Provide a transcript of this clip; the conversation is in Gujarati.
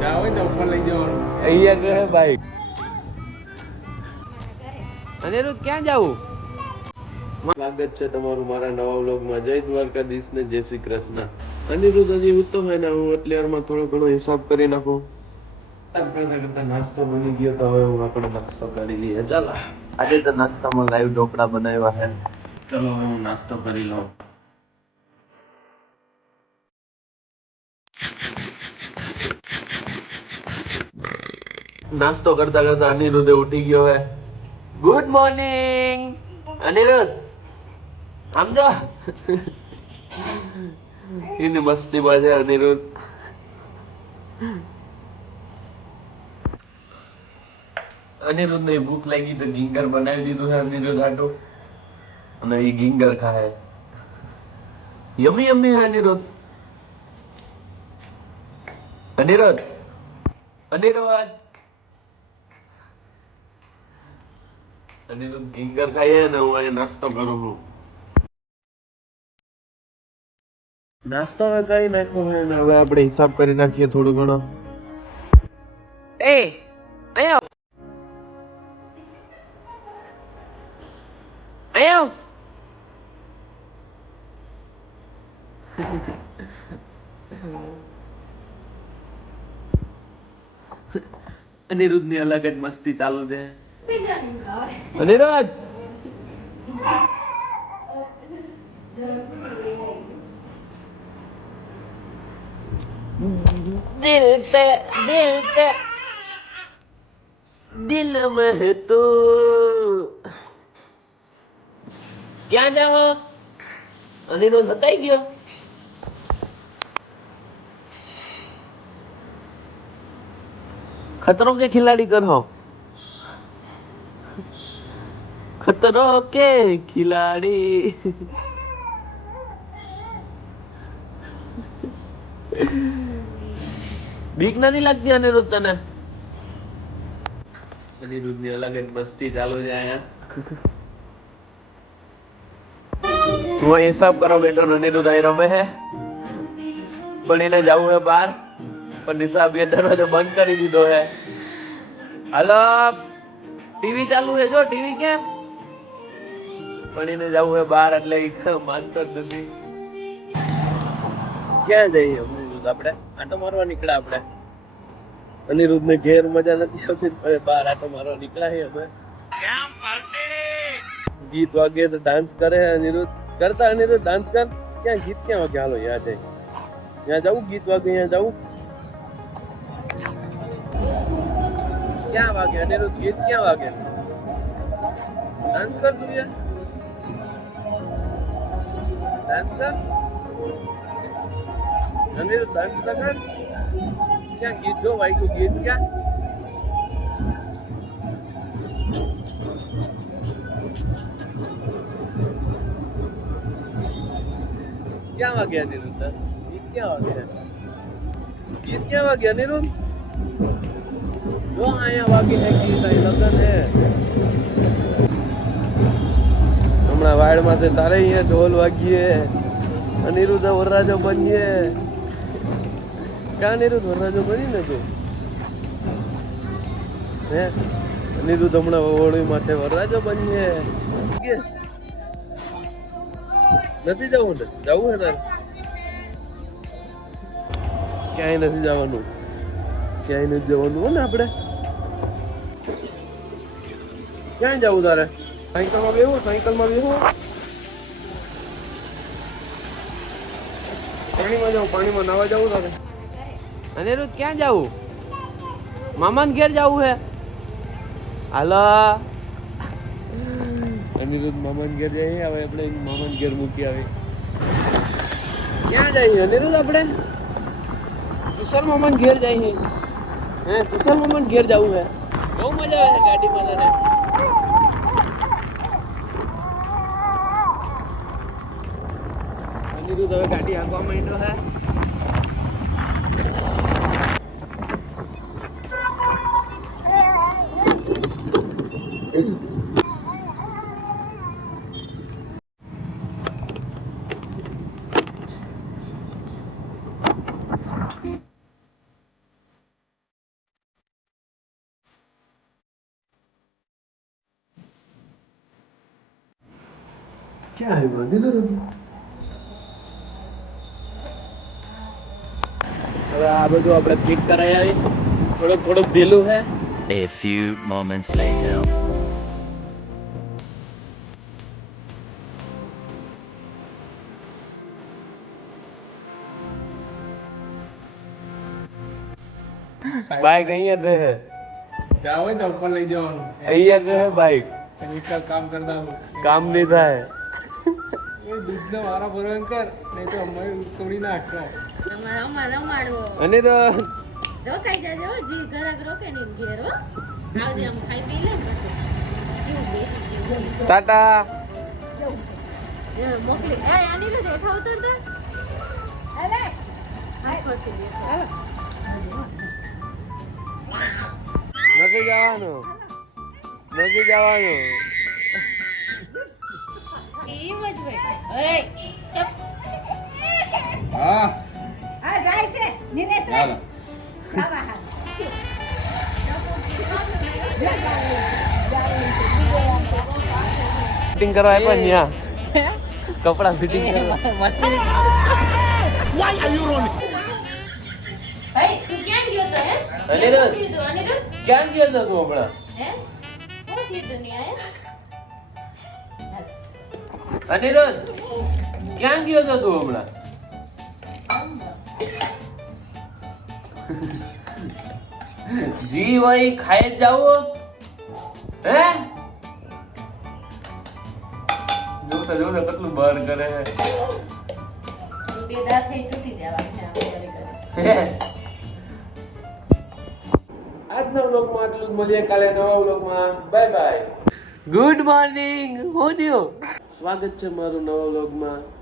જાવ હોય તો ઉપર લઈ જવાનું. અહીંયા રહે બાઈક. અનિરુદ્ધ ક્યાં જાવું? સ્વાગત છે તમારું મારા નવા વ્લોગમાં. જય દ્વારકાધીશ ને જય શ્રી કૃષ્ણ. અનિરુદ્ધ હજી ઉતો હોય ને હું એટલી વારમાં થોડો ઘણો હિસાબ કરી નાખું. કરતા નાસ્તો બની ગયો તો હવે હું આપણો નાસ્તો કરી લઈએ. ચાલો આજે તો નાસ્તામાં લાઈવ ઢોકળા બનાવ્યા છે. ચલો હવે હું નાસ્તો કરી લઉં. નાસ્તો કરતા કરતા અનિરુદ્ધ ઉઠી ગયો હે. Good morning Aniruddh. સમજો એની મસ્તી બાજે અનિરુદ્ધ. અનિરુદ્ધ ને ભૂખ લાગી તો ગીંગર બનાવી દીધું છે અનિરુદ્ધ હાટું, અને એ ગીંગર ખાય. યમી યમી હે અનિરુદ્ધ. અનિરુદ્ધ અનિરુદ્ધ અનિરુદ્ધ ગીંગર ખાય ને હું અહીંયા નાસ્તો કરું છું. નાસ્તો હવે કઈ નાખ્યો હોય ને હવે આપણે હિસાબ કરી નાખીએ થોડું ઘણો. એ અહીંયા અનિરુદ્ધ ની અલગ જ મસ્તી ચાલુ છે. અનિરુદ્ધ દિલ में तो ક્યાં જાઓ? અનિરુદ્ધ હતાઈ ગયો. खतरों के खिलाड़ी करो. खतरों के खिलाड़ी. બીક નથી લાગતી અનિરુદ્ધ તને? અનિરુદ્ધ ની અલગ જ મસ્તી ચાલુ છે અહીંયા. હું હિસાબ કરો બેઠો અનિરુદ્ધ અહીં રમે હે, પણ એને જવું હે બહાર. પણ હિસાબ એ દરવાજો બંધ કરી દીધો હે. હાલો ટીવી ચાલુ હે, જો ટીવી કેમ? પણ એને જવું હે બહાર એટલે માનતો જ નથી. ક્યાં જઈએ અનિરુદ્ધ? આપણે આટો મારવા નીકળ્યા. આપણે અનિરુદ્ધ ને ઘેર મજા નથી આવતી, બહાર આટો મારવા નીકળ્યા. હવે ગીત વાગે તો ડાન્સ કરે અનિરુદ્ધ. કરતા અનિરુદ્ધ ડાન્સ કર. ક્યાં ગીત ક્યાં વાગે? હાલો યાદ હે ત્યાં જવું. ગીત વાગે અહીંયા જવું. ક્યાં વાગે અનિરુદ્ધ? ગીત ક્યાં વાગે? ડાન્સ કર તું યાર, ડાન્સ કર અનિરુદ્ધ, ડાન્સ તો કર. ક્યાં ગીત જો વાગ્યું? ગીત ક્યાં? ક્યાં વાગે અનિરુદ્ધ? ગીત ક્યાં વાગે? ગીત ક્યાં વાગે અનિરુદ્ધ? જો અહીંયા વાગી હે ગીત. અહીં લગન હે. હમણાં વાડ માંથી તારે અહીંયા ઢોલ વાગીએ. અનિરુદ્ધ વરરાજો બનીએ. ક્યાં અનિરુદ્ધ વરરાજો બની ને તું? હે અનિરુદ્ધ હમણાં હોળી માટે વરરાજો બનીએ. નથી જવું ને? જવું હે ને? ક્યાંય નથી જવાનું. ક્યાંય નથી જવાનું હો ને આપણે. ક્યાં જવું તારે? સાયકલમાં બેહું? સાયકલમાં બેહું? પાણીમાં જાઉં? પાણીમાં નાવા જવું તારે? અનિરુદ્ધ ક્યાં જવું? મામાને ઘેર જવું હે. હાલો અનિરુદ્ધ મામાને ઘેર જઈએ. હવે આપણે મામાને ઘેર મૂકી આવી. ક્યાં જઈએ અનિરુદ્ધ? આપણે કુશલ મામાને ઘેર જઈએ. હે કુશલ મામાને ઘેર જવું હે. બહુ મજા આવે છે ગાડીમાં તને. અનિરુદ્ધ હવે ગાડી હાંકવા માંડ્યો હે. क्या है वो दिलो હવે આ બધું આપણે ઠીક કરાવી આવી થોડુંક ઢીલું છે. A few moments later. Bike અહીંયા જ રહે. જાવ હોય તો ઉપર લઈ જવાનું અહીંયા જ રહે બાઈક. ચલિકા કામ કરતા કામ નહીં થાય. એ દૂધને મારા ભરવાન કર નહીં તો અમારે તોડી નાખો. રમાડવો અને તો રોકાઈ જજો હો, જી ઘરાક રોકે ને એમ ઘેર હો. આવજે આમ ખાઈ પી લે ને પછી કેવું બેસી ટાટા. મોકલી એ આની લે દેખા ઉતર દે અરે હાય પછી બેસો નથી જવાનું નથી જવાનું. એમ જ ભાઈ એ ચપ હા આ જાય છે નિનેત્ર ચાલો ખાવા હાલ ફિટિંગ કરવા આપ્યા ને ત્યાં કપડા ફિટિંગ કરવા. ભાઈ તું ક્યાં ગયો તો હે અનિરુદ્ધ. શું કીધું અનિરુદ્ધ ક્યાં ગયો હતો તું હમણાં? હે શું કીધું ને આય અનિરુદ્ધ ક્યાં ગયો હતો તું હમણાં? જી ભાઈ ખાઈ જ જાવો હે? જો ને કેટલું બહાર કરે છે. બે દાંત થઈ તૂટી જવા છે આમ કરી કરી હે? આજના વ્લોગમાં આટલું જ. મળીએ કાલે નવા વ્લોગમાં. Bye bye. Good morning. હું થયું? સ્વાગત છે મારું નવા વ્લોગમાં.